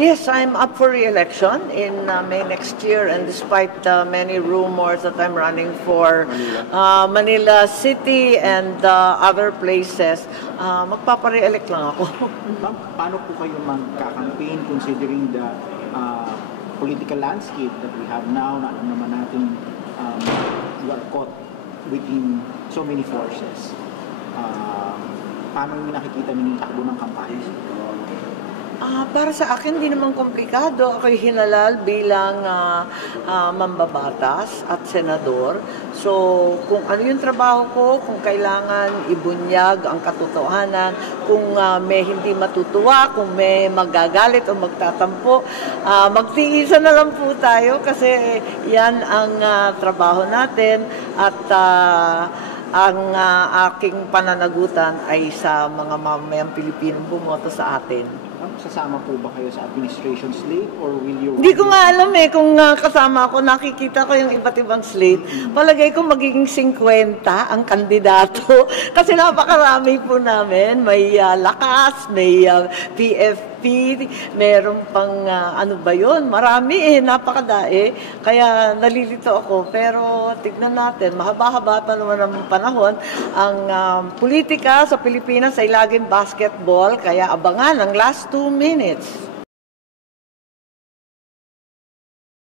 Yes, I'm up for re-election in May next year, and despite many rumors that I'm running for Manila City and other places, magpapare-elect lang ako. Ma'am, paano po kayo mag-campaign considering the political landscape that we have now, na naman natin we are caught within so many forces? Paano yung nakikita niyo yung takbo ng kampanya? Para sa akin, hindi naman komplikado. Ako'y hinalal bilang mambabatas at senador. So, kung ano yung trabaho ko, kung kailangan ibunyag ang katotohanan, kung may hindi matutuwa, kung may magagalit o magtatampo, magtiisan na lang po tayo kasi yan ang trabaho natin at ang aking pananagutan ay sa mga mamamayang Pilipinong bumoto sa atin. Sasama po ba kayo sa administration slate or will you... Hindi ko nga alam kung kasama ako, nakikita ko yung iba't ibang slate. Palagay ko magiging 50 ang kandidato. Kasi napakarami po namin. May Lakas, may PFP, meron pang ano ba yun? Marami napakadae. Kaya nalilito ako. Pero tignan natin, mahaba-haba pa naman ang panahon. Ang politika sa Pilipinas ay laging basketball. Kaya abangan ang last 2 minutes.